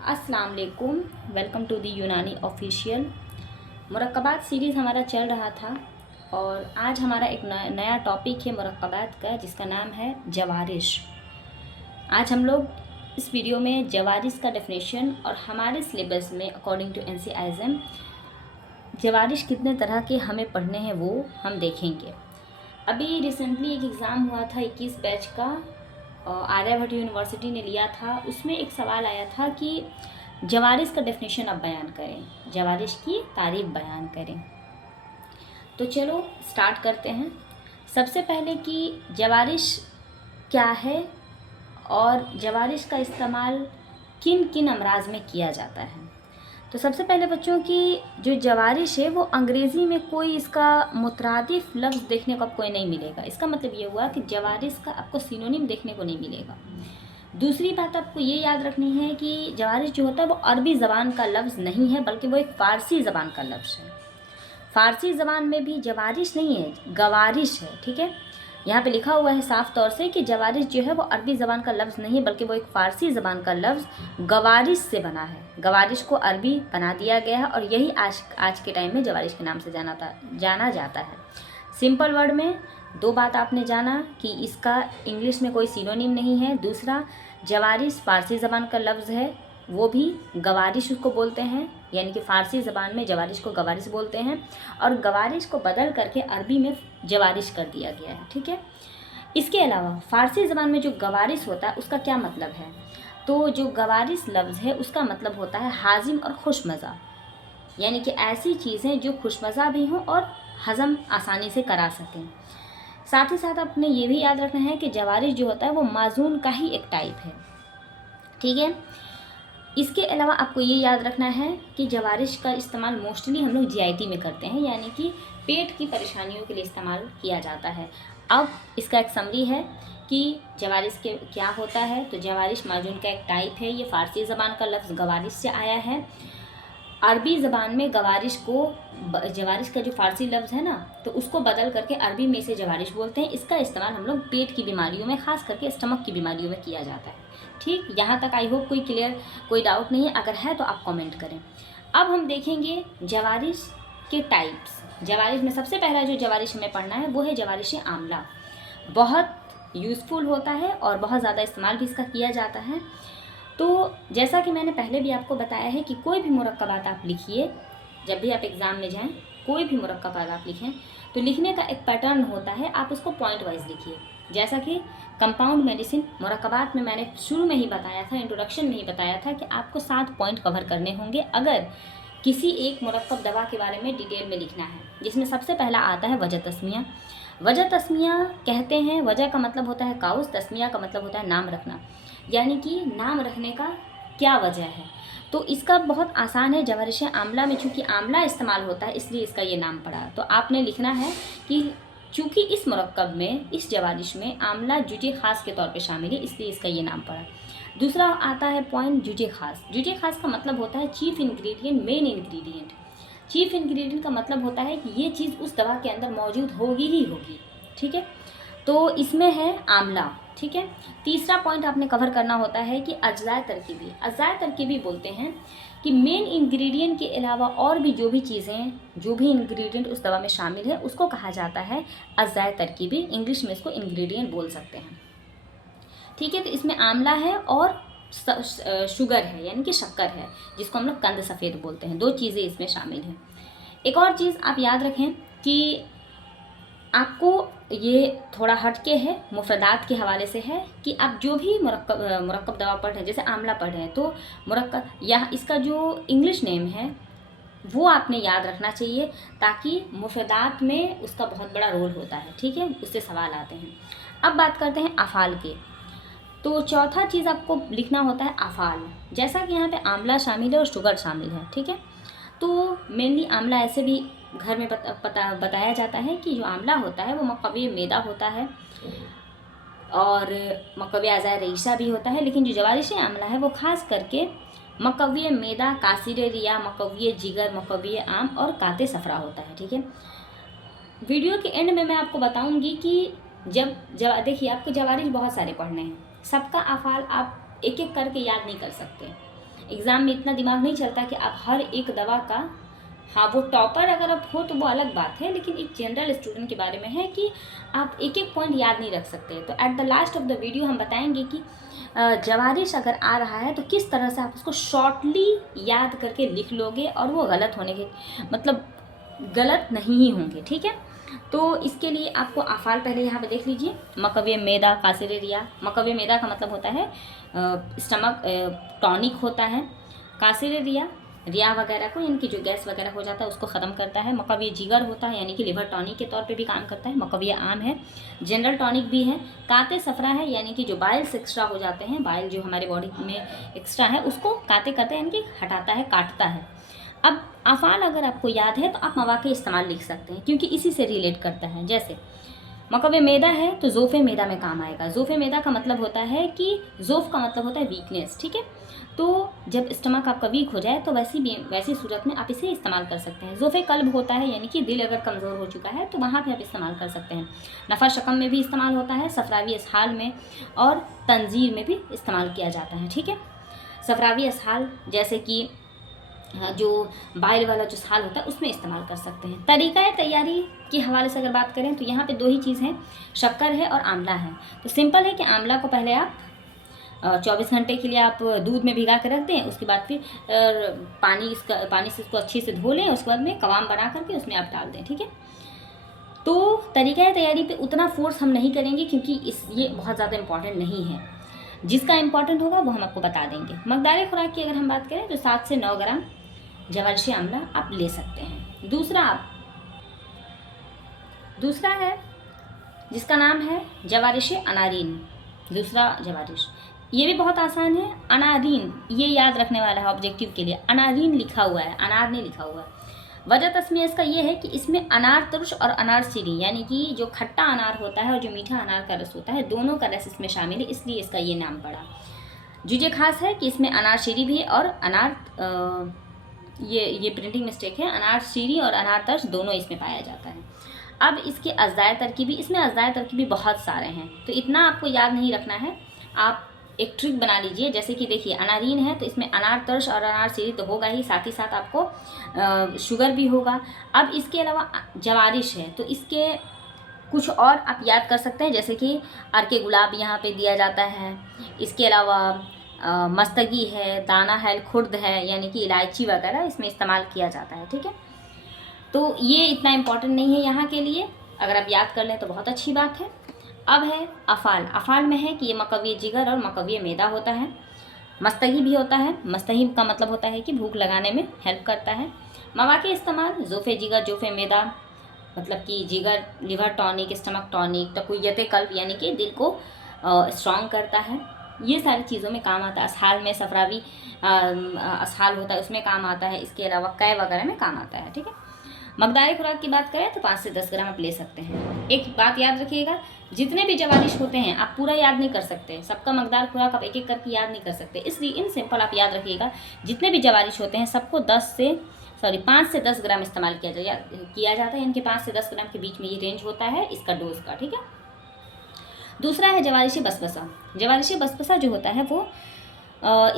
अस्सलाम वालेकुम। Welcome to the यूनानी ऑफिशियल। मुरक्कबात सीरीज़ हमारा चल रहा था और आज हमारा एक नया टॉपिक है मुरक्कबात का, जिसका नाम है जवारिश। आज हम लोग इस वीडियो में जवारिश का डेफिनेशन और हमारे सिलेबस में अकॉर्डिंग टू NCISM जवारिश कितने तरह के हमें पढ़ने हैं वो हम देखेंगे। अभी रिसेंटली एक एग्ज़ाम हुआ था 21 बैच का, आर्यभट्ट यूनिवर्सिटी ने लिया था। उसमें एक सवाल आया था कि जवारिश का डेफिनेशन आप बयान करें, जवारिश की तारीफ बयान करें। तो चलो स्टार्ट करते हैं। सबसे पहले कि जवारिश क्या है और जवारिश का इस्तेमाल किन किन अमराज में किया जाता है। तो सबसे पहले बच्चों की जो जवारिश है वो अंग्रेज़ी में कोई इसका मुतरादिफ लफ्ज़ देखने को आपको नहीं मिलेगा। इसका मतलब ये हुआ कि जवारिश का आपको सिनोनिम देखने को नहीं मिलेगा। दूसरी बात आपको ये याद रखनी है कि जवारिश जो होता है वो अरबी ज़बान का लफ्ज़ नहीं है, बल्कि वो एक फ़ारसी ज़बान का लफ्ज़ है। फ़ारसी ज़बान में भी जवारिश नहीं है, गवारिश है। ठीक है, यहाँ पे लिखा हुआ है साफ़ तौर से कि जवारिश जो है वो अरबी ज़बान का लफ्ज़ नहीं है, बल्कि वो एक फ़ारसी ज़बान का लफ्ज़ गवारिश से बना है। गवारिश को अरबी बना दिया गया है और यही आज के टाइम में जवारिश के नाम से जाना जाता है। सिंपल वर्ड में दो बात आपने जाना कि इसका इंग्लिश में कोई सिनोनिम नहीं है। दूसरा, जवारिश फ़ारसी ज़बान का लफ्ज़ है, वो भी गवारिश उसको बोलते हैं, यानी कि फ़ारसी ज़बान में जवारिश को गवारिश बोलते हैं और गवारिश को बदल करके अरबी में जवारिश कर दिया गया है। ठीक है, इसके अलावा फ़ारसी ज़बान में जो गवारिश होता है उसका क्या मतलब है, तो जो गवारिश लफ्ज़ है उसका मतलब होता है हाजिम और खुशमज़ा, यानी कि ऐसी चीज़ें जो खुशमज़ा भी हों और हज़म आसानी से करा सकें। साथ ही साथ आपने ये भी याद रखना है कि जवारिश जो होता है वो माजून का ही एक टाइप है। ठीक है, इसके अलावा आपको ये याद रखना है कि जवारिश का इस्तेमाल मोस्टली हम लोग GIT में करते हैं, यानी कि पेट की परेशानियों के लिए इस्तेमाल किया जाता है। अब इसका एक समरी है कि जवारिश के क्या होता है। तो जवारिश माजून का एक टाइप है, ये फ़ारसी ज़बान का लफ्ज़ गवारिश से आया है। अरबी ज़बान में जवारिश का जो फ़ारसी लफ्ज़ है ना, तो उसको बदल करके अरबी में इसे जवारिश बोलते हैं। इसका इस्तेमाल हम लोग पेट की बीमारियों में, ख़ास करके स्टमक की बीमारियों में किया जाता है। ठीक, यहाँ तक आई होप कोई डाउट नहीं है। अगर है तो आप कमेंट करें। अब हम देखेंगे जवारिश के टाइप्स। जवारिश में सबसे पहला जो जवारिश हमें पढ़ना है वो है जवारिश आमला। बहुत यूज़फुल होता है और बहुत ज़्यादा इस्तेमाल भी इसका किया जाता है। तो जैसा कि मैंने पहले भी आपको बताया है कि कोई भी मुरक्कबात आप लिखिए, जब भी आप एग्ज़ाम में जाएं, कोई भी मुरक्कबात आप लिखें तो लिखने का एक पैटर्न होता है, आप उसको पॉइंट वाइज लिखिए। जैसा कि कंपाउंड मेडिसिन मुरक्कबात में मैंने शुरू में ही बताया था, इंट्रोडक्शन में ही बताया था कि आपको 7 पॉइंट कवर करने होंगे अगर किसी एक मुरक्कब दवा के बारे में डिटेल में लिखना है, जिसमें सबसे पहला आता है वजह तस्मिया। वजह तस्मिया कहते हैं, वजह का मतलब होता है काउस, तस्मिया का मतलब होता है नाम रखना, यानी कि नाम रखने का क्या वजह है। तो इसका बहुत आसान है। जवारिश आमला में चूँकि आमला इस्तेमाल होता है इसलिए इसका ये नाम पड़ा। तो आपने लिखना है कि चूँकि इस मुरक्कब में, इस जवारिश में आमला जुजे ख़ास के तौर पे शामिल है, इसलिए इसका ये नाम पड़ा। दूसरा आता है पॉइंट जुजे ख़ास। जुजे ख़ास का मतलब होता है chief ingredient, main ingredient. Chief ingredient का मतलब होता है कि ये चीज़ उस दवा के अंदर मौजूद होगी ही होगी। ठीक है, तो इसमें है आमला। ठीक है, तीसरा पॉइंट आपने कवर करना होता है कि अज्जाए तरकीबी। अज्जाए तरकीबी बोलते हैं कि मेन इंग्रेडिएंट के अलावा और भी जो भी चीज़ें, जो भी इंग्रेडिएंट उस दवा में शामिल है उसको कहा जाता है अज्जाए तरकीबी। इंग्लिश में इसको इंग्रेडिएंट बोल सकते हैं। ठीक है, तो इसमें आमला है और शुगर है, यानी कि शक्कर है, जिसको हम लोग कंद सफ़ेद बोलते हैं। 2 चीज़ें इसमें शामिल हैं। एक और चीज़ आप याद रखें कि आपको ये थोड़ा हटके है, मुफ़रदात के हवाले से है कि आप जो भी मुरक्कब दवा पढ़ रहे हैं, जैसे आमला पढ़ रहे हैं, तो मुरक्कब या इसका जो इंग्लिश नेम है वो आपने याद रखना चाहिए, ताकि मुफ़रदात में उसका बहुत बड़ा रोल होता है। ठीक है, उससे सवाल आते हैं। अब बात करते हैं अफ़ाल के। तो चौथा चीज़ आपको लिखना होता है अफ़ाल। जैसा कि यहाँ पे आमला शामिल है और शुगर शामिल है। ठीक है, तो मेनली आमला ऐसे भी घर में बताया जाता है कि जो आमला होता है वो मकवी मैदा होता है और मकवी अज़ाय रईसा भी होता है, लेकिन जो जवारिश आमला है वो ख़ास करके मकवी मैदा, कासिर रिया, मकवी जिगर, मकवी आम और काते सफ़रा होता है। ठीक है, वीडियो के एंड में मैं आपको बताऊंगी कि जब देखिए आपको जवारिश बहुत सारे पढ़ने हैं, सबका अफ़ाल आप एक एक करके याद नहीं कर सकते। एग्ज़ाम में इतना दिमाग नहीं चलता कि आप हर एक दवा का, हाँ वो टॉपर अगर आप हो तो वो अलग बात है, लेकिन एक जनरल स्टूडेंट के बारे में है कि आप एक एक पॉइंट याद नहीं रख सकते। तो at the last of the video हम बताएंगे कि जवारिश अगर आ रहा है तो किस तरह से आप उसको शॉर्टली याद करके लिख लोगे और वो गलत होने के मतलब गलत नहीं ही होंगे, ठीक है। तो इसके लिए आपको अफ़ाल पहले यहाँ पे देख लीजिए। मकव्य मैदा कासिर रिया, मकव्य मैदा का मतलब होता है स्टमक टॉनिक होता है। कासिर रिया, रिया वगैरह को यानी कि जो गैस वगैरह हो जाता है उसको ख़त्म करता है। मकव्य जिगर होता है यानी कि लिवर टॉनिक के तौर पे भी काम करता है। मकव्य आम है, जनरल टॉनिक भी है। काते सफरा है यानी कि जो बाइल्स एक्स्ट्रा हो जाते हैं, बाइल जो हमारे बॉडी में एक्स्ट्रा है उसको काते करते हैं यानी कि हटाता है, काटता है। अब अफ़ाल अगर आपको याद है तो आप मवाक़े इस्तेमाल लिख सकते हैं क्योंकि इसी से रिलेट करता है। जैसे मकव्य मैदा है तो ज़ोफ़े मैदा में काम आएगा। ज़ोफ़े मैदा का मतलब होता है कि ज़ोफ़ का मतलब होता है वीकनेस, ठीक है। तो जब स्टमक आपका वीक हो जाए तो वैसी सूरत में आप इसे इस्तेमाल कर सकते हैं। ज़ोफ़े कल्ब होता है यानी कि दिल अगर कमज़ोर हो चुका है तो वहाँ पे आप इस्तेमाल कर सकते हैं। नफ़ा शकम में भी इस्तेमाल होता है, सफरावी असहाल में और तंजीर में भी इस्तेमाल किया जाता है, ठीक है। सफरावी असहाल जैसे कि जो बाइल वाला जो साल होता है उसमें इस्तेमाल कर सकते हैं। तरीक़ा तैयारी के हवाले से अगर बात करें तो यहाँ पे 2 ही चीज़ हैं, शक्कर है और आंवला है। तो सिंपल है कि आंवला को पहले आप 24 घंटे के लिए आप दूध में भिगा कर रख दें, उसके बाद फिर पानी से इसको अच्छे से धो लें, उसके बाद में कवाम बना करके उसमें आप डाल दें, ठीक है। तो तरीक़ा तैयारी पे उतना फोर्स हम नहीं करेंगे क्योंकि ये बहुत ज़्यादा इम्पॉर्टेंट नहीं है। जिसका इम्पॉर्टेंट होगा वो हम आपको बता देंगे। मकदार खुराक की अगर हम बात करें तो 7 से 9 ग्राम जवारिशी आंवला आप ले सकते हैं। दूसरा है जिसका नाम है जवारिश अनारीन। दूसरा जवारिश ये भी बहुत आसान है, अनारीन, ये याद रखने वाला है ऑब्जेक्टिव के लिए। अनारीन लिखा हुआ है, अनार नहीं लिखा हुआ है। वजह तस्मीह इसका ये है कि इसमें अनार तुर्श और अनार सीरी यानी कि जो खट्टा अनार होता है और जो मीठा अनार का रस होता है, दोनों का रस इसमें शामिल है, इसलिए इसका ये नाम पड़ा। जुजे खास है कि इसमें अनार शीरी भी है और अनार ये प्रिंटिंग मिस्टेक है, अनार शीरी और अनार तर्श दोनों इसमें पाया जाता है। अब इसके अज़ाय तरकीबी, इसमें अज़ाय तरकीबी बहुत सारे हैं तो इतना आपको याद नहीं रखना है। आप एक ट्रिक बना लीजिए, जैसे कि देखिए अनारीन है तो इसमें अनार तर्श और अनार सीरी तो होगा ही, साथ ही साथ आपको शुगर भी होगा। अब इसके अलावा जवारिश है तो इसके कुछ और आप याद कर सकते हैं, जैसे कि अर्के गुलाब यहाँ पे दिया जाता है। इसके अलावा मस्तगी है, दाना है, खुर्द है यानी कि इलायची वगैरह इसमें इस्तेमाल किया जाता है, ठीक है। तो ये इतना इम्पॉर्टेंट नहीं है यहाँ के लिए, अगर आप याद कर लें तो बहुत अच्छी बात है। अब है अफ़ाल। अफ़ाल में है कि ये मकव्य जिगर और मकव्य मैदा होता है। मस्तगी भी होता है, मस्तही का मतलब होता है कि भूख लगाने में हेल्प करता है। मवाक़े इस्तेमाल ज़ोफ़े जिगर जोफ़े मैदा मतलब कि जिगर लिवर टॉनिक, स्टमक टॉनिक, तक़वियत कल्ब यानी कि दिल को स्ट्रॉन्ग करता है, ये सारी चीज़ों में काम आता है। असहाल में सफरावी असहाल होता है उसमें काम आता है। इसके अलावा कै वगैरह में काम आता है, ठीक है। मकदार खुराक की बात करें तो 5 से 10 ग्राम आप ले सकते हैं। एक बात याद रखिएगा, जितने भी जवारिश होते हैं आप पूरा याद नहीं कर सकते, सबका मकदार खुराक आप एक एक करके याद नहीं कर सकते, इसलिए इन सिंपल आप याद रखिएगा जितने भी जवारिश होते हैं सबको 5 से 10 ग्राम इस्तेमाल किया जाता है, यानी कि 5 से 10 ग्राम के बीच में ये रेंज होता है इसका डोज का, ठीक है। दूसरा है जवारिशी बसबसा। जवारिशी बसबसा जो होता है वो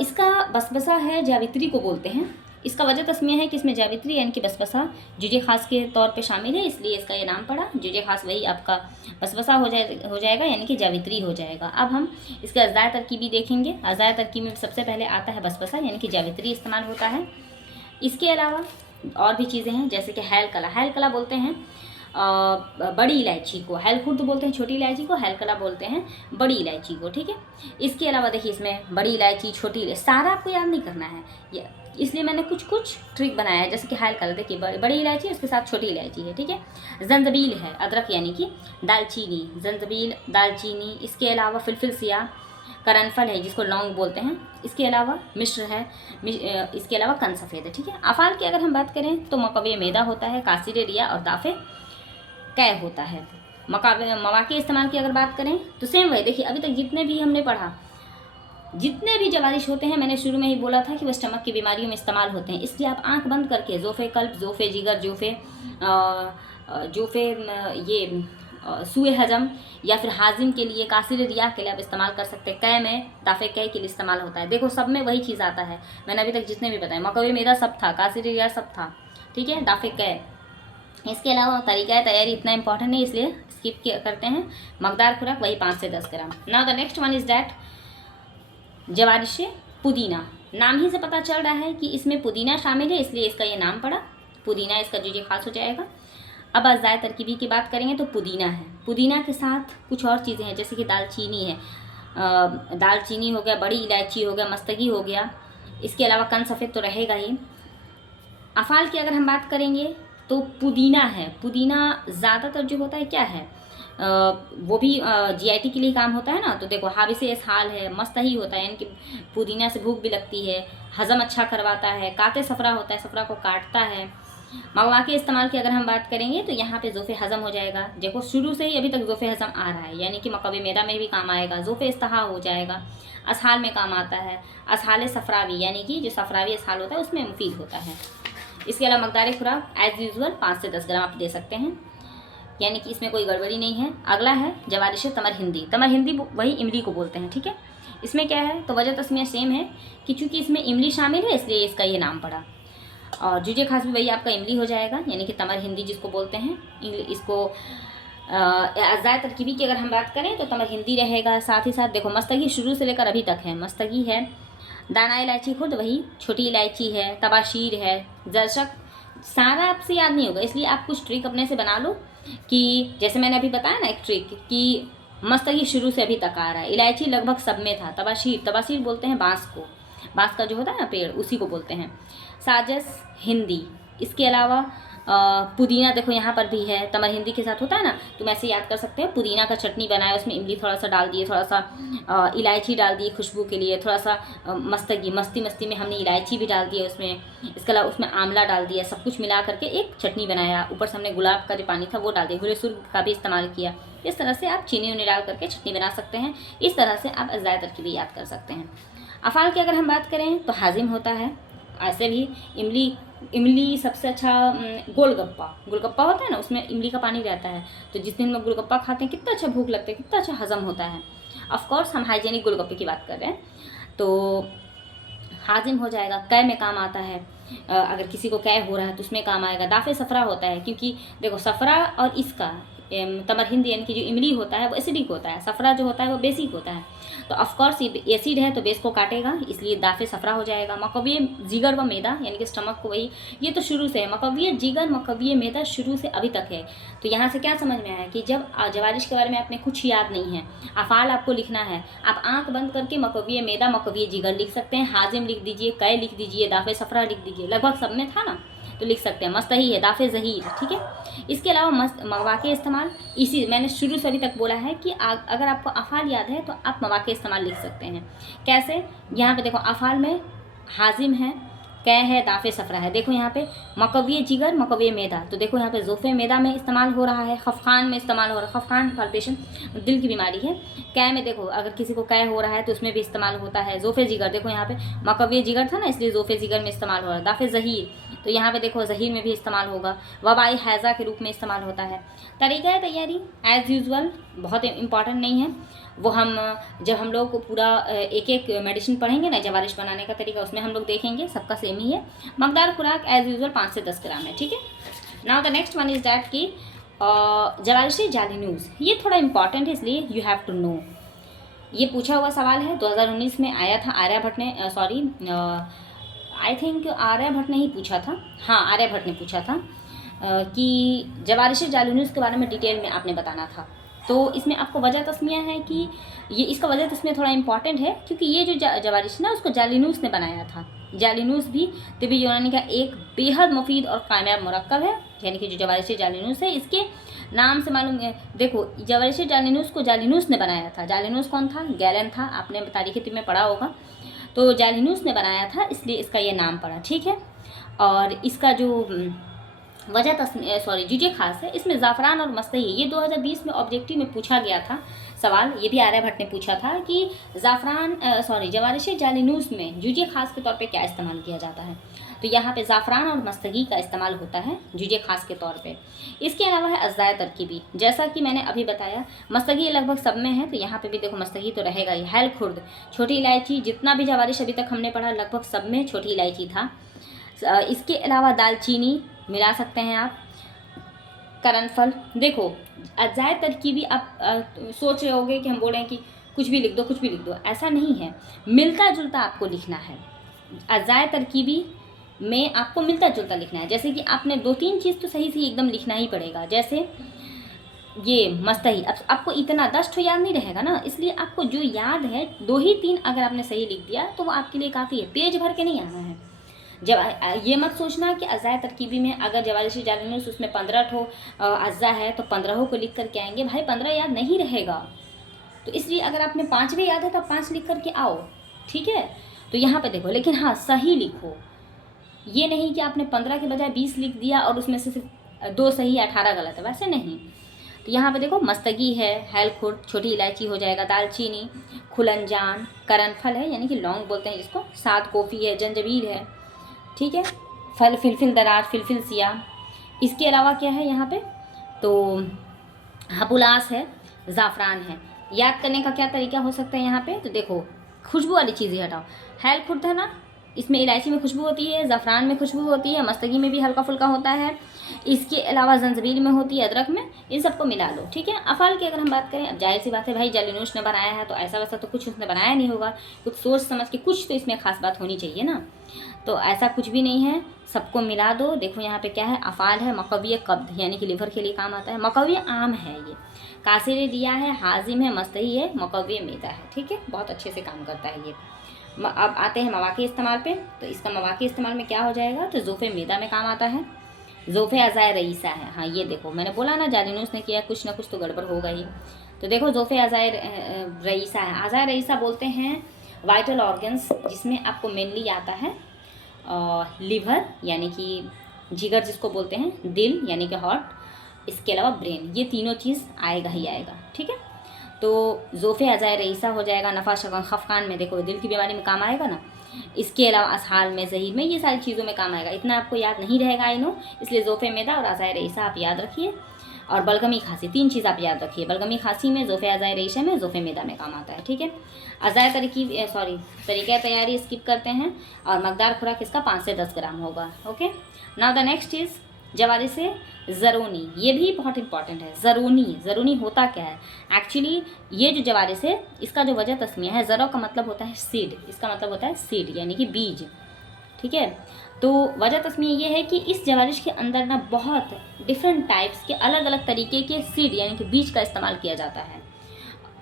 इसका बसबसा है जावित्री को बोलते हैं। इसका वजह तस्मीह है कि इसमें जावित्री यानी कि बसबसा जुजे खास के तौर पे शामिल है, इसलिए इसका ये नाम पड़ा। जुजे खास वही आपका बसबसा हो जाएगा यानी कि जावित्री हो जाएगा। अब हम इसके अज़ाय तरकीबी देखेंगे। अज़ाय तरकीब में सबसे पहले आता है बसबसा यानी कि जावित्री इस्तेमाल होता है। इसके अलावा और भी चीज़ें हैं, जैसे कि हैल कला बोलते हैं बड़ी इलायची को, हैल खुर्द बोलते हैं छोटी इलायची को, हैल कला बोलते हैं बड़ी इलायची को, ठीक है। इसके अलावा देखिए इसमें बड़ी इलायची, छोटी इलायची, सारा आपको याद नहीं करना है, इसलिए मैंने कुछ ट्रिक बनाया है। जैसे कि हैल कला देखिए बड़ी इलायची, उसके साथ छोटी इलायची है, ठीक है। जंजबील है, अदरक यानी कि दालचीनी, जंजबील दालचीनी। इसके अलावा फिलफिल सिया, करनफल है जिसको लौंग बोलते हैं। इसके अलावा मिश्र है, इसके अलावा कन सफ़ेद है, ठीक है। अफ़ाल की अगर हम बात करें तो मकव्य मैदा होता है, कासिर रिया और दाफ़े कै होता है। मवाक़े इस्तेमाल की अगर बात करें तो सेम वही, देखिए अभी तक जितने भी हमने पढ़ा, जितने भी जवारिश होते हैं, मैंने शुरू में ही बोला था कि वह स्टमक की बीमारियों में इस्तेमाल होते हैं, इसलिए आप आंख बंद करके ज़ोफ़े कल्ब, ज़ोफ़े जिगर, जोफ़े ये सुए हजम या फिर हाजिम के लिए, कासिर रियाह के लिए आप इस्तेमाल कर सकते हैं। कै में दाफे कै के लिए इस्तेमाल होता है। देखो सब में वही चीज़ आता है, मैंने अभी तक जितने भी बताए, मकवे मेरा सब था, कासिर रियाह सब था, ठीक है, दाफे कै। इसके अलावा तरीका तैयारी इतना इंपॉर्टेंट नहीं, इसलिए स्किप करते हैं। मकदार खुराक वही 5 से 10 ग्राम। Now the next one is that जवारिश पुदीना। नाम ही से पता चल रहा है कि इसमें पुदीना शामिल है, इसलिए इसका ये नाम पड़ा, पुदीना इसका जुजे खास हो जाएगा। अब अज़ाय तरकीबी की बात करेंगे तो पुदीना है, पुदीना के साथ कुछ और चीज़ें हैं जैसे कि दालचीनी है, दालचीनी हो गया, बड़ी इलायची हो गया, मस्तगी हो गया, इसके अलावा कन सफ़ेद तो रहेगा ही। अफ़ाल की अगर हम बात करेंगे तो पुदीना है, पुदीना ज़्यादातर जो होता है क्या है, वो भी जीआईटी के लिए काम होता है ना, तो देखो हाबिस इसहाल है, मस्तही होता है, यानी कि पुदीना से भूख भी लगती है, हज़म अच्छा करवाता है, काते सफ़रा होता है, सफ़रा को काटता है। मवा के इस्तेमाल की अगर हम बात करेंगे तो यहाँ पे ज़ोफ़े हज़म हो जाएगा। देखो शुरू से ही अभी तक ज़ोफ़े हज़म आ रहा है, यानी कि मकवे मैदा में भी काम आएगा, ज़ोफ़े इस्तिहा हो जाएगा, असहाल में काम आता है, असहाल सफ़रावी यानी कि जो सफ़रावी असहाल होता है उसमें मुफीद होता है। इसके अलावा मकदार खुराक एज़ यूजुअल 5 से 10 ग्राम आप दे सकते हैं, यानी कि इसमें कोई गड़बड़ी नहीं है। अगला है जवारिश तमर हिंदी। तमर हिंदी वही इमली को बोलते हैं, ठीक है। इसमें क्या है तो वजह तस्मिया सेम है कि चूँकि इसमें इमली शामिल है इसलिए इसका ये नाम पड़ा, और जुजे खास भी वही आपका इमली हो जाएगा, यानी कि तमर हिंदी जिसको बोलते हैं। इसको अज़ाय तरकीबी की अगर हम बात करें तो तमर हिंदी रहेगा। साथ ही साथ देखो मस्तगी शुरू से लेकर अभी तक है, मस्तगी है, दाना इलायची खुद वही छोटी इलायची है, तबाशीर है, जरशक सारा आपसे याद नहीं होगा, इसलिए आप कुछ ट्रिक अपने से बना लो कि जैसे मैंने अभी बताया ना एक ट्रिक कि मस्तगी शुरू से अभी तक आ रहा है, इलायची लगभग सब में था, तबाशीर बोलते हैं बाँस को, बाँस का जो होता है ना पेड़ उसी को बोलते हैं। साजस हिंदी, इसके अलावा पुदीना देखो यहाँ पर भी है, तमर हिंदी के साथ होता है ना, तुम ऐसे याद कर सकते हैं। पुदीना का चटनी बनाया, उसमें इमली थोड़ा सा डाल दिए, थोड़ा सा इलायची डाल दी खुशबू के लिए, थोड़ा सा मस्ती में हमने इलायची भी डाल दी है उसमें, इसके अलावा उसमें आंवला डाल दिया, सब कुछ मिला करके एक चटनी बनाया, ऊपर से हमने गुलाब का जो पानी था वो डाल दिया, हुरेसुर का भी इस्तेमाल किया। इस तरह से आप चीनी उनी डाल करके चटनी बना सकते हैं, इस तरह से आप अज़ाय तरकीबी याद कर सकते हैं। अफ़ाल की अगर हम बात करें तो हाजिम होता है, ऐसे भी इमली सबसे अच्छा, गोलगप्पा होता है ना, उसमें इमली का पानी रहता है, तो जिस दिन हम गोलगप्पा खाते हैं कितना अच्छा भूख लगता है, कितना अच्छा हजम होता है। ऑफकोर्स हम हाइजेनिक गोलगप्पे की बात कर रहे हैं, तो हाजिम हो जाएगा। कै में काम आता है, अगर किसी को कै हो रहा है तो उसमें काम आएगा। दाफे सफ़रा होता है, क्योंकि देखो सफ़रा और इसका तमर हिंदी यानी कि जो इमली होता है वो एसिडिक होता है, सफ़रा जो होता है वो बेसिक होता है, तो ऑफकोर्स एसिड है तो बेस को काटेगा, इसलिए दाफे सफ़रा हो जाएगा। मकवी जिगर व मैदा यानी कि स्टमक को वही, ये तो शुरू से है, मकवी जिगर मकवी मैदा शुरू से अभी तक है। तो यहाँ से क्या समझ में आया कि जब जवारिश के बारे में आपने कुछ याद नहीं है, अफ़ाल आपको लिखना है, आप आँख बंद करके मकवी मैदा मकवी जिगर लिख सकते हैं, हाजिम लिख दीजिए, कै लिख दीजिए, दाफे सफ़रा लिख दीजिए, लगभग सब में था ना तो लिख सकते हैं। मस्तही है, दाफे ज़हीर, ठीक है। इसके अलावा मवाक़े इस्तेमाल, इसी मैंने शुरू से अभी तक बोला है कि अगर आपको अफ़ाल याद है तो आप मवाक़े इस्तेमाल लिख सकते हैं। कैसे, यहाँ पे देखो अफ़ाल में हाजिम है, कै है, दाफे सफ़रा है, देखो यहाँ पे मकवी जिगर मकवी मैदा, तो देखो यहाँ पे ज़ोफ़े मैदा में इस्तेमाल हो रहा है, खफ़खान में इस्तेमाल हो रहा है, खफ़खान पाल्पेशन दिल की बीमारी है। कै में देखो अगर किसी को कै हो रहा है तो उसमें भी इस्तेमाल होता है। ज़ोफ़े जिगर देखो यहाँ पे मकवी जिगर था ना, इसलिए ज़ोफ़े जिगर में इस्तेमाल हो रहा है। दाफे ज़हीर, तो यहाँ पे देखो ज़हीर में भी इस्तेमाल होगा। वबाई हैज़ा के रूप में इस्तेमाल होता है। तरीक़ा तैयारी एज़ यूजुअल बहुत इंपॉर्टेंट नहीं है, वो हम जब हम लोग पूरा एक एक मेडिसिन पढ़ेंगे ना, जवारिश बनाने का तरीका उसमें हम लोग देखेंगे, सबका सेम ही है। मकदार खुराक एज़ यूजुअल 5 से 10 ग्राम है, ठीक है। Now the next one is that कि जवारिश जालिनूस, ये थोड़ा इंपॉर्टेंट है इसलिए यू हैव टू नो। ये पूछा हुआ सवाल है, 2019 में आया था, आर्यभट्ट ने आई थिंक आर्यभट्ट ने ही पूछा था, हाँ आर्यभट्ट ने पूछा था कि जवारिश जालिनूस के बारे में डिटेल में आपने बताना था। तो इसमें आपको वजह तस्मिया है कि ये इसका वजह तस्मिया थोड़ा इंपॉर्टेंट है, क्योंकि ये जो जवारिश ना उसको जालिनूस ने बनाया था। जालिनूस भी तिब्बी यूनानी का एक बेहद मुफीद और कामयाब मुरक्कब है, यानी कि जो जवारिश जालिनूस है, इसके नाम से मालूम है। देखो जवारिश जालिनूस को जालिनूस ने बनाया था। जालिनूस कौन था? गैलन था, आपने तारीख़ तिब्ब में पढ़ा होगा। तो जालिनूस ने बनाया था, इसलिए इसका ये नाम पड़ा, ठीक है। और इसका जो वजह सॉरी जीजे खास है, इसमें ज़ाफ़रान और मस्तही, ये 2020 में ऑब्जेक्टिव में पूछा गया था सवाल, ये भी आर्यभट्ट ने पूछा था कि जवारिश जालिनूस में जूजे खास के तौर पे क्या इस्तेमाल किया जाता है। तो यहाँ पे ज़ाफ़रान और मस्तगी का इस्तेमाल होता है जूजे खास के तौर पे। इसके अलावा है अज़ाए तरकीबी, जैसा कि मैंने अभी बताया मस्तगी लगभग सब में है, तो यहाँ पे भी देखो मस्तगी तो रहेगा ही। हैल खुर्द, छोटी इलायची, जितना भी जवारिश अभी तक हमने पढ़ा लगभग सब में छोटी इलायची था। इसके अलावा दालचीनी मिला सकते हैं आप। करनफल, देखो अज़ाए तरकीबी आप सोच रहे होगे कि हम बोल रहे हैं कि कुछ भी लिख दो कुछ भी लिख दो, ऐसा नहीं है, मिलता जुलता आपको लिखना है। अज़ाए तरकीबी में आपको मिलता जुलता लिखना है, जैसे कि आपने 2-3 चीज़ तो सही से एकदम लिखना ही पड़ेगा। जैसे ये मस्तही, अब आपको इतना 10 तो याद नहीं रहेगा ना, इसलिए आपको जो याद है 2 ही 3 अगर आपने सही लिख दिया तो वो आपके लिए काफ़ी है, पेज भर के नहीं आना है। जब ये मत सोचना कि अज़ाए तरकीबी में अगर जवारिश जालिनूस उसमें 15 ठो अज़ा है तो 15 को लिख करके आएंगे, भाई 15 याद नहीं रहेगा। तो इसलिए अगर आपने 5 भी याद है तो 5 लिख करके आओ, ठीक है। तो यहाँ पे देखो, लेकिन हाँ सही लिखो, ये नहीं कि आपने 15 के बजाय 20 लिख दिया और उसमें से सिर्फ 2 सही 18 गलत है, वैसे नहीं। तो यहाँ पे देखो मस्तगी है, हैल खुर्द छोटी इलायची हो जाएगा, दालचीनी, खुलंजान, करनफल है यानी कि लौंग बोलते हैं जिसको, साद कॉफ़ी है, जंजबील है, ठीक है, फल फिलफिल दराज, फिलफिल सिया। इसके अलावा क्या है यहाँ पे, तो हपुलास है, ज़ाफ़रान है। याद करने का क्या तरीका हो सकता है यहाँ पे, तो देखो खुशबू वाली चीज़ें हटाओ। हैल खुर्द है ना, इसमें इलायची में खुशबू होती है, ज़ाफ़रान में खुशबू होती है, मस्तगी में भी हल्का फुल्का होता है, इसके अलावा जंजबील में होती है, अदरक में, इन सबको मिला लो, ठीक है। अफ़ाल की अगर हम बात करें, अब जाहिर सी बात है भाई जालिनूस ने बनाया है तो ऐसा वैसा तो कुछ उसने बनाया नहीं होगा, कुछ सोच समझ के कुछ तो इसमें ख़ास बात होनी चाहिए ना, तो ऐसा कुछ भी नहीं है, सबको मिला दो। देखो यहाँ पे क्या है, अफ़ाल है, मकवी कब्द यानी कि लीवर के लिए काम आता है, मकवी आम है, ये कासिर दिया है, हाजिम है, मस्तही है, मकवी मैदा है, ठीक है, बहुत अच्छे से काम करता है ये। अब आते हैं मवाक़ी इस्तेमाल पे, तो इसका मवाक़ी इस्तेमाल में क्या हो जाएगा, तो ज़ोफ़े मैदा में काम आता है, ज़ोफ़े अज़ाए रईसा है। हाँ ये देखो मैंने बोला ना जालिनूस ने किया, कुछ ना कुछ तो गड़बड़ होगा ही। तो देखो ज़ोफ़े अज़ाए रईसा है। अज़ाए रईसा बोलते हैं वाइटल ऑर्गन्स, जिसमें आपको मेनली आता है लीवर यानी कि जिगर जिसको बोलते हैं, दिल यानी कि हार्ट, इसके अलावा ब्रेन, ये तीनों चीज़ आएगा ही आएगा, ठीक है। तो ज़ोफ़े अज़ाए रईसा हो जाएगा। नफ़ा शकन खफ़कान में देखो दिल की बीमारी में काम आएगा ना, इसके अलावा असहाल में, ज़हीर में, ये सारी चीज़ों में काम आएगा। इतना आपको याद नहीं रहेगा आई नो, इसलिए ज़ोफ़े मैदा और अज़ाए रईसा आप याद रखिए, और बलगमी खांसी, 3 चीज़ आप याद रखिए, बलगमी खांसी में, ज़ोफ़े अज़ाए रईसा में, ज़ोफ़े मैदा में काम आता है, ठीक है। अज़ाए तरीक़े तैयारी स्किप करते हैं, और मकदार खुराक इसका 5 से 10 ग्राम होगा, okay. Now the next is जवारिश ज़रूनी, ये भी बहुत इंपॉर्टेंट है। ज़रूनी होता क्या है, एक्चुअली ये जो जवारिश है इसका जो वजह तस्मिया है, ज़रो का मतलब होता है सीड, इसका मतलब होता है सीड यानी कि बीज, ठीक है। तो वजह तस्मिया ये है कि इस जवारिश के अंदर ना बहुत डिफरेंट टाइप्स के अलग अलग तरीके के सीड यानी कि बीज का इस्तेमाल किया जाता है,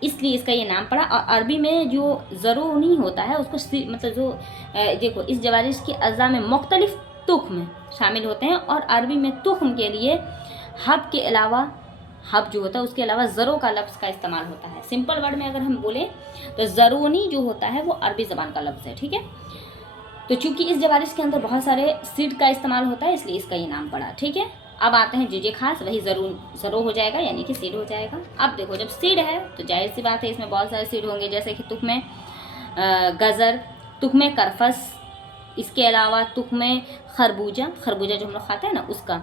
इसलिए इसका ये नाम पड़ा। और अरबी में जो ज़रूनी होता है उसको मतलब जो देखो इस जवारिश के अज़ा में मुख्तलिफ तुख्म शामिल होते हैं, और अरबी में तुख्म के लिए हब के अलावा, हब जो होता है उसके अलावा ज़रो का लफ्ज़ का इस्तेमाल होता है। सिंपल वर्ड में अगर हम बोलें तो ज़रूनी जो होता है वो अरबी ज़बान का लफ्ज़ है, ठीक है। तो चूँकि इस जवारिश के अंदर बहुत सारे सीड का इस्तेमाल होता है इसलिए इसका ये नाम पड़ा, ठीक है। अब आते हैं जीजे खास, वही ज़रो हो जाएगा यानी कि सीड हो जाएगा। अब देखो जब सीड है तो जाहिर सी बात है इसमें बहुत सारे सीड होंगे, जैसे कि तुख में गज़र, तुख में करफस, इसके अलावा तुख में खरबूजा जो हम लोग खाते हैं ना उसका,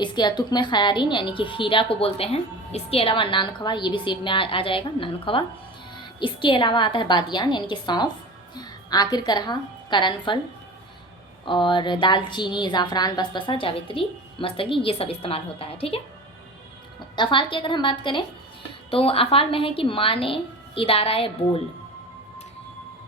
इसके तुख में खयारीन यानी कि खीरा को बोलते हैं, इसके अलावा नानखवा, ये भी सीड में आ जाएगा नानखवा। इसके अलावा आता है बादियान यानी कि सौंफ, आखिर करहा, करनफल, और दालचीनी, ज़ाफ़रान, बसबसा, जावित्री, मस्तगी, ये सब इस्तेमाल होता है, ठीक है। अफ़ाल की अगर हम बात करें तो अफ़ाल में है कि माने, इदाराए बोल,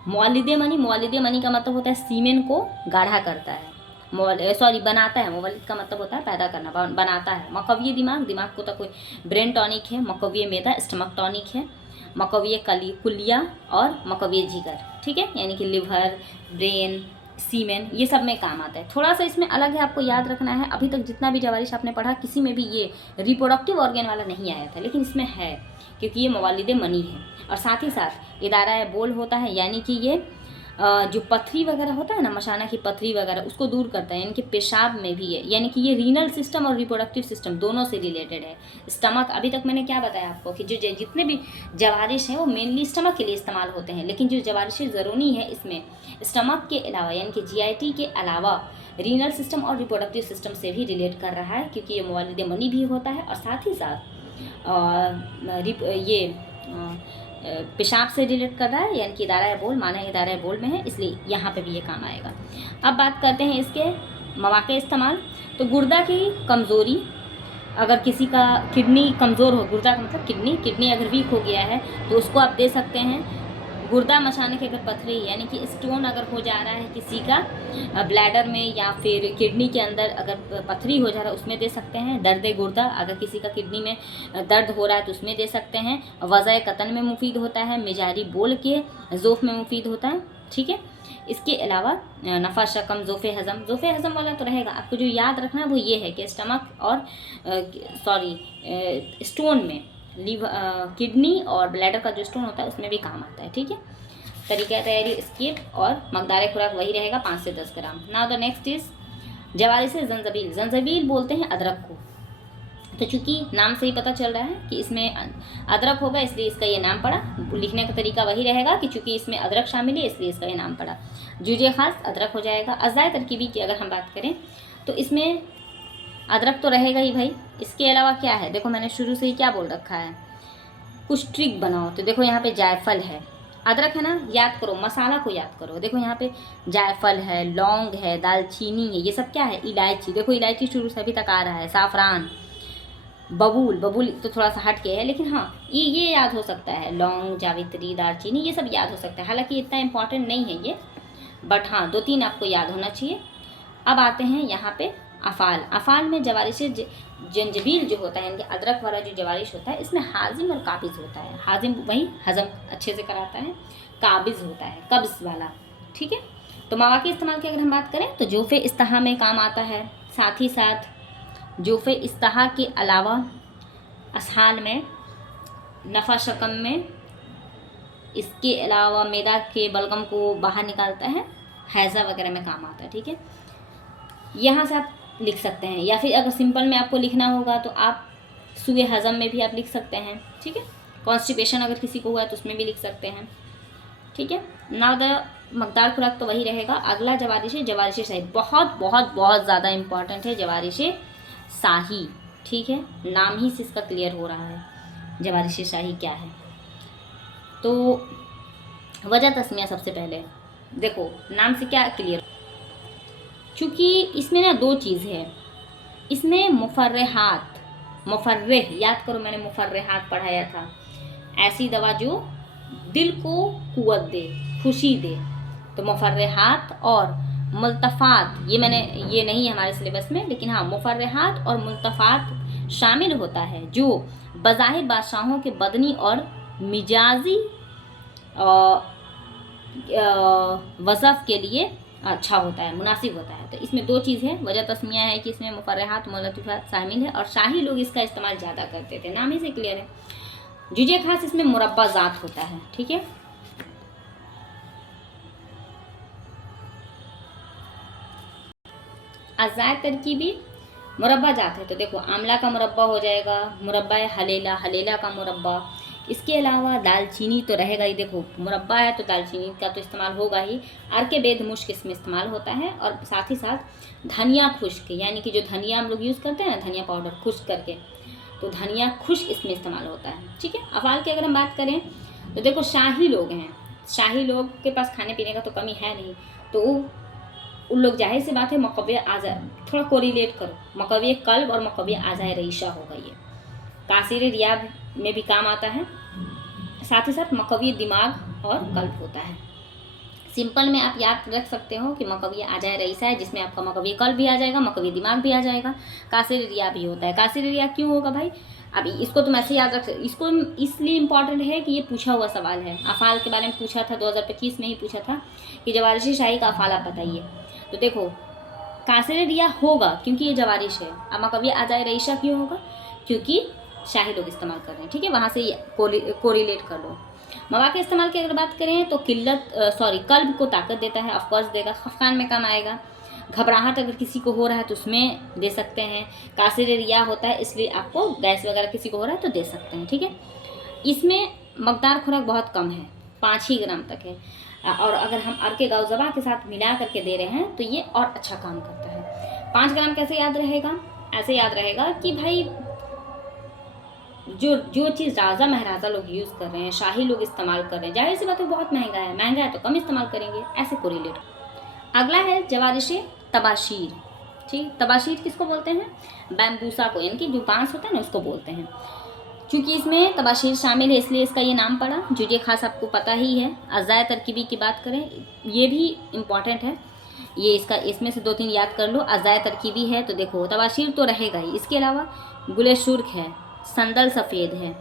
मौलिदे मनी का मतलब होता है सीमेन को गाढ़ा करता है, बनाता है। मौलिद का मतलब होता है पैदा करना, बनाता है। मकवी दिमाग को तो कोई ब्रेन टॉनिक है, मकवी मैदा स्टमक टॉनिक है, मकवी कुलिया और मकवी जिगर, ठीक है, यानी कि लिवर, ब्रेन, सीमेन, ये सब में काम आता है। थोड़ा सा इसमें अलग है, आपको याद रखना है, अभी तक जितना भी जवारिश आपने पढ़ा किसी में भी ये रिप्रोडक्टिव ऑर्गन वाला नहीं आया था, लेकिन इसमें है क्योंकि ये मवालिद मनी है। और साथ ही साथ इदारा बोल होता है यानी कि ये जो पथरी वगैरह होता है ना, मशाना की पथरी वगैरह, उसको दूर करता है, यानी कि पेशाब में भी है, यानी कि ये रीनल सिस्टम और रिप्रोडक्टिव सिस्टम दोनों से रिलेटेड है। स्टमक, अभी तक मैंने क्या बताया आपको कि जो जितने भी जवारिश हैं वो मेनली स्टमक के लिए इस्तेमाल होते हैं, लेकिन जो जवारिश ज़रूरी है इसमें स्टमक के अलावा यानी कि जीआईटी के अलावा रीनल सिस्टम और रिप्रोडक्टिव सिस्टम से भी रिलेट कर रहा है, क्योंकि ये मौलिद मनी भी होता है और साथ ही साथ ये पेशाब से रिलेट कर रहा है, यानी कि दायरा बोल, माना ये दायरा बोल में है, इसलिए यहाँ पे भी ये काम आएगा। अब बात करते हैं इसके मौके इस्तेमाल। तो गुर्दा की कमज़ोरी, अगर किसी का किडनी कमज़ोर हो, गुर्दा का मतलब किडनी अगर वीक हो गया है तो उसको आप दे सकते हैं। गुर्दा मशाने की अगर पथरी यानी कि स्टोन अगर हो जा रहा है किसी का ब्लैडर में या फिर किडनी के अंदर अगर पथरी हो जा रहा है उसमें दे सकते हैं। दर्द गुर्दा, अगर किसी का किडनी में दर्द हो रहा है तो उसमें दे सकते हैं। वज़ाए कतन में मुफीद होता है, मिजारी बोल के ज़ोफ़ में मुफीद होता है, ठीक है। इसके अलावा नफ़ा शकम, ज़ोफ़े हज़म वाला तो रहेगा, आपको जो याद रखना है वो ये है कि स्टमक और स्टोन में किडनी और ब्लैडर का जो स्टोन होता है उसमें भी काम आता है, ठीक है। तरीका तैयारी स्किप और मकदार खुराक वही रहेगा 5 से 10 ग्राम। नाउ द नेक्स्ट इज जवारी से जंजबील बोलते हैं अदरक को। तो चूँकि नाम से ही पता चल रहा है कि इसमें अदरक होगा इसलिए इसका ये नाम पड़ा। लिखने का तरीका वही रहेगा कि चूँकि इसमें अदरक शामिल है इसलिए इसका ये नाम पड़ा। जूजे खास अदरक हो जाएगा। अज़ाए तरकीबी की अगर हम बात करें तो इसमें अदरक तो रहेगा ही भाई, इसके अलावा क्या है, देखो मैंने शुरू से ही क्या बोल रखा है, कुछ ट्रिक बनाओ। तो देखो यहाँ पे जायफल है, अदरक है ना, याद करो, मसाला को याद करो। देखो यहाँ पे जायफल है, लौंग है, दालचीनी है, ये सब क्या है, इलायची। देखो इलायची शुरू से अभी तक आ रहा है। साफ़रान, बबूल तो थोड़ा सा हट के है, लेकिन हाँ ये याद हो सकता है। लौंग, जावित्री, दालचीनी, ये सब याद हो सकता है, हालांकि इतना इंपॉर्टेंट नहीं है ये, बट हाँ 2-3 आपको याद होना चाहिए। अब आते हैं यहाँ पे अफ़ाल में जवारिश जंजबील जो होता है, यानी कि अदरक वाला जो जवारिश होता है, इसमें हाजिम और काबिज़ होता है। हाजिम वही हज़म अच्छे से कराता है, काबिज़ होता है कब्ज़ वाला, ठीक है। तो मवाक़ी इस्तेमाल की अगर हम बात करें तो जोफ़े इस्तिहा में काम आता है, साथ ही साथ जोफ़े इस्तिहा के अलावा असहाल में, नफ़ा शकम में, इसके अलावा मैदा के बलगम को बाहर निकालता है, हैज़ा वगैरह में काम आता है, ठीक है। यहाँ से आप लिख सकते हैं, या फिर अगर सिंपल में आपको लिखना होगा तो आप सुए हज़म में भी आप लिख सकते हैं, ठीक है। कॉन्स्टिपेशन अगर किसी को हुआ है तो उसमें भी लिख सकते हैं, ठीक है। नाउ द मकदार खुराक तो वही रहेगा। अगला जवारिश शाही, बहुत ज़्यादा इंपॉर्टेंट है जवारिश शाही, ठीक है। नाम ही से इसका क्लियर हो रहा है जवारिश शाही क्या है। तो वजह तस्मिया सबसे पहले देखो, नाम से क्या क्लियर, चूँकि इसमें ना 2 चीज़ है। इसमें मुफर्रेह याद करो, मैंने मुफर्रेहात पढ़ाया था, ऐसी दवा जो दिल को कुव्वत दे, खुशी दे। तो मुफर्रेहात और मुल्तफ़ात, ये नहीं है हमारे सिलेबस में, लेकिन हाँ मुफर्रेहात और मुल्तफ़ात शामिल होता है, जो बज़ाहिर बादशाहों के बदनी और मिजाजी वज़फ़ के लिए अच्छा होता है, मुनासिब होता है। तो इसमें 2 चीज़ है। वजह तस्मिया है कि इसमें मुफर्रेहात मुल्तफ़ात शामिल है, और शाही लोग इसका इस्तेमाल ज़्यादा करते थे, नाम ही से क्लियर है। जुजे खास इसमें मुरब्बा ज़ात होता है, ठीक है। अज़ाए तरकीबी मुरब्बा जात है, तो देखो आंवला का मुरब्बा हो जाएगा, मुरब्बा हलेला का मुरब्बा। इसके अलावा दालचीनी तो रहेगा ही, देखो मुरब्बा है तो दालचीनी का तो इस्तेमाल होगा ही। अर्के बेद मुश्क इसमें इस्तेमाल होता है, और साथ ही साथ धनिया खुश्क, यानी कि जो धनिया हम लोग यूज़ करते हैं ना, धनिया पाउडर खुश्क करके, तो धनिया खुश्क इसमें इस्तेमाल होता है, ठीक है। अफ़ाल की अगर हम बात करें तो देखो शाही लोग हैं, शाही लोग के पास खाने पीने का तो कमी है नहीं, तो उन लोग जाहिर सी बात है मकव्य आज़ा, थोड़ा कोरिलेट करो, मकव्य कल्ब और मकव्य आज़ाए रईशा होगा ये। कासिर रियाब में भी काम आता है, साथ ही साथ मकव्य दिमाग और कल्ब होता है। सिंपल में आप याद रख सकते हो कि मकव्य आज़ाए रईशा है, जिसमें आपका मकव्य कल्ब भी आ जाएगा, मकव्य दिमाग भी आ जाएगा, कासिर रिया भी होता है। कासिर रिया क्यों होगा भाई, अब इसको तुम ऐसे याद रख सकते, इसको इसलिए इम्पॉर्टेंट है कि ये पूछा हुआ सवाल है। अफ़ाल के बारे में पूछा था, 2025 में ही पूछा था कि जवारिश शाही का अफ़ाल आप बताइए। तो देखो कासिर रिया होगा क्योंकि ये जवारिश है। अब मकव्य आज़ाए रईशा क्यों होगा, क्योंकि शाही लोग इस्तेमाल कर रहे हैं, ठीक है, वहाँ से कोरिलेट कर लो। मवा के इस्तेमाल की अगर बात करें तो कल्ब को ताकत देता है, ऑफकोर्स देगा। खफकान में काम आएगा। घबराहट अगर किसी को हो रहा है तो उसमें दे सकते हैं। कासिर रिया होता है, इसलिए आपको गैस वगैरह किसी को हो रहा है तो दे सकते हैं, ठीक है। इसमें मकदार खुराक बहुत कम है, 5 ही ग्राम तक है। और अगर हम अर्के गाउज़बा के साथ मिला करके दे रहे हैं तो ये और अच्छा काम करता है। 5 ग्राम कैसे याद रहेगा? ऐसे याद रहेगा कि भाई जो चीज़ राजा महाराजा लोग यूज़ कर रहे हैं, शाही लोग इस्तेमाल कर रहे हैं, जाहिर सी बात है बहुत महंगा है तो कम इस्तेमाल करेंगे, ऐसे को रिलेट। अगला है जवारिश तबाशीर, ठीक। तबाशीर किसको बोलते हैं? बैम्बूसा को, यानी कि जो बांस होता है ना उसको बोलते हैं। क्योंकि इसमें तबाशीर शामिल है इसलिए इसका ये नाम पड़ा। जुजे खास आपको पता ही है। अज़ाय तरकीबी की बात करें, ये भी इम्पॉर्टेंट है, ये इसमें से 2-3 याद कर लो। अज़ाय तरकीबी है तो देखो तबाशीर तो रहेगा ही, इसके अलावा गुले सुर्ख है, संदल सफ़ेद है,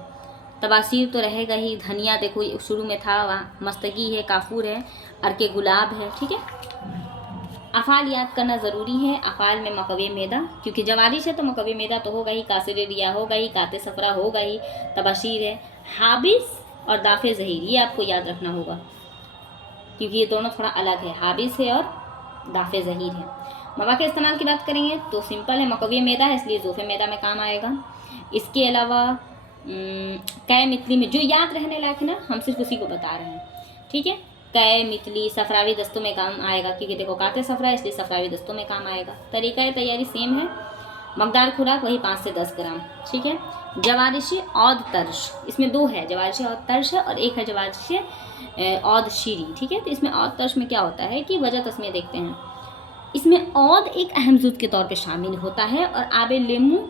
तबाशीर तो रहेगा ही। धनिया देखो शुरू में था, वहाँ मस्तगी है, काफूर है, अर्के गुलाब है, ठीक है। अफ़ाल याद करना ज़रूरी है। अफ़ाल में मकवे मैदा, क्योंकि जवारिश है तो मकवे मैदा तो होगा ही, कासिर रिया होगा ही, काते सफरा होगा ही, तबाशीर है। हाबिस और दाफ़े ज़हीर ये आपको याद रखना होगा, क्योंकि ये दोनों थोड़ा अलग है। हाबिस है और दाफ़े ज़हीर है। मवा के इस्तेमाल की बात करेंगे तो सिंपल है, मकवे मैदा है इसलिए ज़ोफ़े मैदा में काम आएगा। इसके अलावा कै मितली में जो याद रहने लायक है ना, हम सिर्फ उसी को बता रहे हैं, ठीक है। कै मितली सफरावी दस्तों में काम आएगा, क्योंकि देखो काते सफरा इसलिए सफरावी दस्तों में काम आएगा। तरीका तैयारी सेम है। मकदार खुराक वही 5 से 10 ग्राम, ठीक है। जवारिश औद तर्श, इसमें 2 है, जवारिश औद तर्श और एक है जवारिश औद शीरी, ठीक है। तो इसमें औद तर्श में क्या होता है कि वजह तस्मीर देखते हैं। इसमें औद एक अहम जुज़ के तौर पे शामिल होता है और आबे लेमू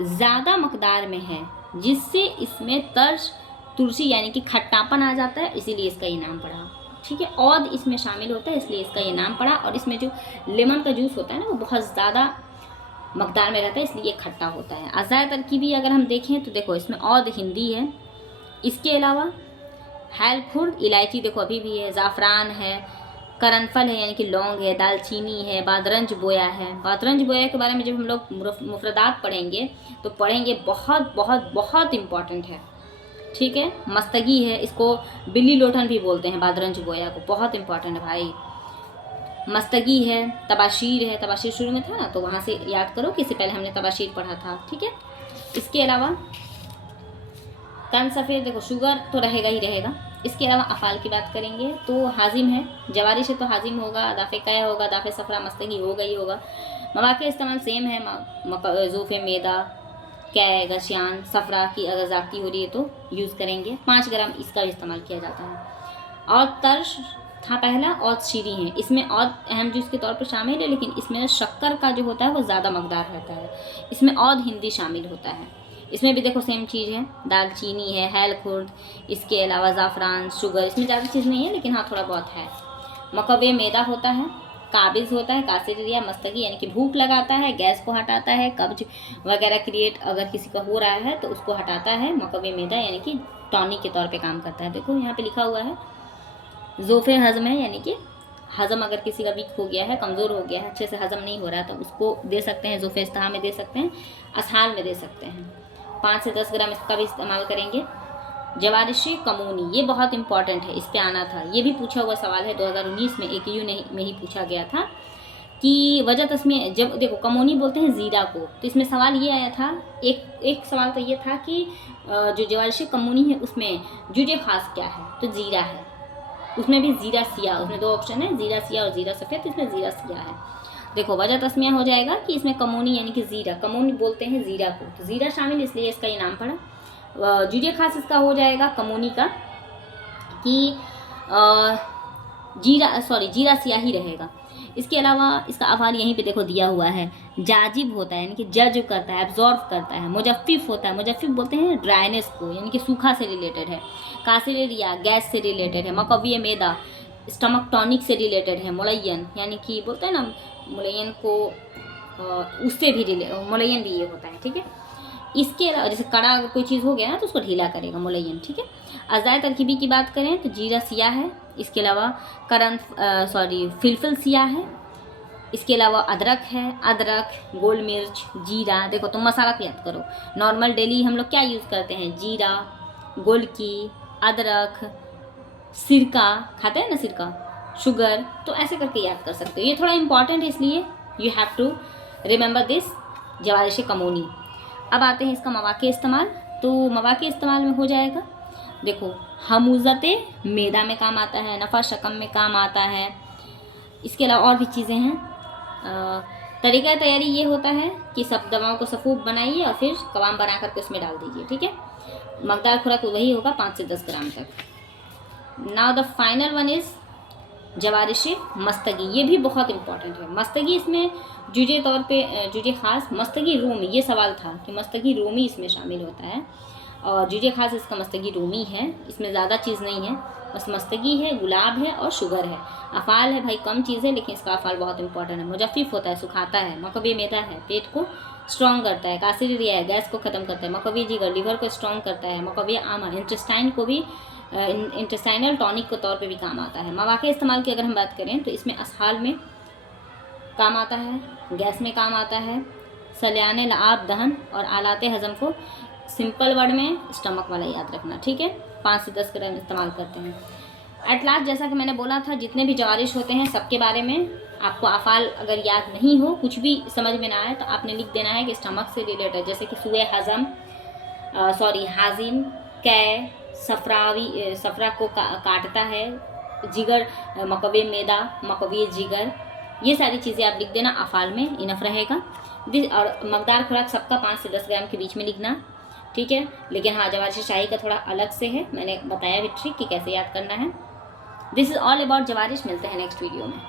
ज़्यादा मकदार में है, जिससे इसमें तर्श तुलसी यानी कि खट्टापन आ जाता है, इसीलिए इसका ये नाम पड़ा, ठीक है। औद इसमें शामिल होता है इसलिए इसका ये नाम पड़ा। और इसमें जो लेमन का जूस होता है ना वो बहुत ज़्यादा मकदार में रहता है, इसलिए ये खट्टा होता है। अज़ाय तरकीबी अगर हम देखें तो देखो इसमें औद हिंदी है, इसके अलावा हैल खुर्द इलायची देखो अभी भी है, ज़ाफ़रान है, करनफल है यानी कि लौंग है, दालचीनी है, बादरंज बोया है। बादरंज बोया के बारे में जब हम लोग मुफरदात पढ़ेंगे तो पढ़ेंगे, बहुत बहुत बहुत इम्पॉर्टेंट है, ठीक है। मस्तगी है, इसको बिल्ली लोटन भी बोलते हैं बादरंज बोया को, बहुत इंपॉर्टेंट है भाई। मस्तगी है, तबाशीर है, तबाशीर शुरू में था ना तो वहाँ से याद करो कि इससे पहले हमने तबाशीर पढ़ा था, ठीक है। इसके अलावा तन सफ़ेद देखो शुगर तो रहेगा ही रहेगा। इसके अलावा अफ़ाल की बात करेंगे तो हाजिम है, जवारिश है तो हाजिम होगा, दाफ़े कै होगा, दाफ़े सफ़रा मस्तगी होगा ही होगा। मवा के इस्तेमाल सेम है, ज़ोफ़े मैदा, कै गशियान सफ़रा की अगर ज़ाती हो रही है तो यूज़ करेंगे। 5 ग्राम इसका इस्तेमाल किया जाता है। और तर्श था पहला, और शीरी है, इसमें और अहम जूस के तौर पर शामिल है, लेकिन इसमें शक्कर का जो होता है वो ज़्यादा मकदार रहता है, इसमें और हिंदी शामिल होता है। इसमें भी देखो सेम चीज़ है, दालचीनी है, हैल खुर्द, इसके अलावा ज़ाफ़रान, शुगर, इसमें ज़्यादा चीज़ नहीं है लेकिन हाँ थोड़ा बहुत है। मकवे मैदा होता है, काबिज़ होता है, कासिर रिया मस्तगी यानी कि भूख लगाता है, गैस को हटाता है, कब्ज वगैरह क्रिएट अगर किसी का हो रहा है तो उसको हटाता है। मकवे मैदा यानी कि टॉनिक के तौर पे काम करता है। देखो यहाँ पे लिखा हुआ है ज़ोफ़े हज़म है, यानी कि हज़म अगर किसी का वीक हो गया है, कमज़ोर हो गया है, अच्छे से हज़म नहीं हो रहा है तो उसको दे सकते हैं, ज़ोफ़े इस्तेहा में दे सकते हैं, असहाल में दे सकते हैं। 5 से 10 ग्राम इसका भी इस्तेमाल करेंगे। जवारिश कमूनी ये बहुत इंपॉर्टेंट है, इस पे आना था, ये भी पूछा हुआ सवाल है, 2019 में AQU में ही पूछा गया था कि वजह तस्मीर जब देखो कमोनी बोलते हैं ज़ीरा को, तो इसमें सवाल ये आया था, एक सवाल तो ये था कि जो जवारिश कमूनी है उसमें जुजे खास क्या है, तो ज़ीरा है। उसमें भी ज़ीरा सिया, उसमें 2 ऑप्शन है, ज़ीरा सिया और ज़ीरा सफ़ेद, इसमें ज़ीरा सिया है। देखो वजह तस्मिया हो जाएगा कि इसमें कमोनी यानी कि ज़ीरा, कमोनी बोलते हैं ज़ीरा को, तो ज़ीरा शामिल इसलिए इसका ये नाम पड़ा। जुजे खास इसका हो जाएगा कमोनी का कि जीरा सिया ही रहेगा। इसके अलावा इसका अफ़ाल यहीं पे देखो दिया हुआ है, जाजिब होता है यानी कि जज करता है, एब्जॉर्व करता है। मुजफ्फिफ होता है, मुजफ्फिफ बोलते हैं ड्राइनेस को यानी कि सूखा से रिलेटेड है। कासिर रिया गैस से रिलेटेड है। मकवी मैदा स्टमक टॉनिक से रिलेटेड है। मुलयन यानी कि बोलते हैं ना मुलयन को, उससे भी मुलयन भी ये होता है, ठीक है। इसके अलावा जैसे कड़ा अगर कोई चीज़ हो गया ना तो उसको ढीला करेगा, मुलयन, ठीक है। अज़ाय तरकीबी की बात करें तो जीरा सिया है, इसके अलावा फिलफिल सिया है, इसके अलावा अदरक है, अदरक, गोल मिर्च, जीरा। देखो तुम मसाला को याद करो, नॉर्मल डेली हम लोग क्या यूज़ करते हैं, जीरा, गोलकी, अदरक, सिरका, खाते हैं ना सिरका, शुगर, तो ऐसे करके याद कर सकते हो। ये थोड़ा इंपॉर्टेंट है, इसलिए you have to remember this जवारिश कमोनी। अब आते हैं इसका मवाक़े इस्तेमाल। तो मवाक़े इस्तेमाल में हो जाएगा, देखो हमूज़त मैदा में काम आता है, नफ़ा शकम में काम आता है, इसके अलावा और भी चीज़ें हैं। तरीक़ा तैयारी ये होता है कि सब दवाओं को सफ़ूफ बनाइए और फिर कवाम बना करके उसमें डाल दीजिए, ठीक है। मकदार खुराक वही होगा 5 से 10 ग्राम तक। Now the final one is जवारिश मस्तगी। ये भी बहुत इंपॉर्टेंट है। मस्तगी इसमें जुजे तौर पे जुजे ख़ास मस्तगी रूमी, ये सवाल था कि मस्तगी रूमी इसमें शामिल होता है, और जुजे ख़ास इसका मस्तगी रूमी है। इसमें ज़्यादा चीज़ नहीं है, बस मस्तगी है, गुलाब है और शुगर है। अफ़ाल है भाई कम चीज़ है, लेकिन इसका अफ़ाल बहुत इंपॉर्टेंट है। मुजफ़्फ़िफ़ होता है, सुखाता है। मकवी मैदा है, पेट को स्ट्रॉन्ग करता है। कासिर रिया है, गैस को ख़त्म करता है। मकवी जिगर, लीवर को स्ट्रॉन्ग करता है। मकवी आमा, इंटेस्टाइन को भी इंटेस्टाइनल टॉनिक के तौर पे भी काम आता है। मवाक़े इस्तेमाल की अगर हम बात करें तो इसमें असहाल में काम आता है, गैस में काम आता है, सल्याने लाब दहन और आलाते हज़म को सिंपल वर्ड में स्टमक वाला याद रखना, ठीक है। 5 से 10 ग्राम इस्तेमाल करते हैं। एट लास्ट जैसा कि मैंने बोला था, जितने भी जवारिश होते हैं सबके बारे में आपको अफ़ाल अगर याद नहीं हो, कुछ भी समझ में ना आए, तो आपने लिख देना है कि स्टमक से रिलेटेड, जैसे कि सुए हज़म, हाजिन, कै, सफरा को काटता है, जिगर मकवे मैदा, मकवे जिगर, ये सारी चीज़ें आप लिख देना, अफ़ाल में इनफ रहेगा। और मकदार खुराक सबका 5 से 10 ग्राम के बीच में लिखना, ठीक है। लेकिन हाँ, जवारिश शाही का थोड़ा अलग से है, मैंने बताया भी ट्रिक कि कैसे याद करना है। दिस इज़ ऑल अबाउट जवारिश। मिलते हैं नेक्स्ट वीडियो में।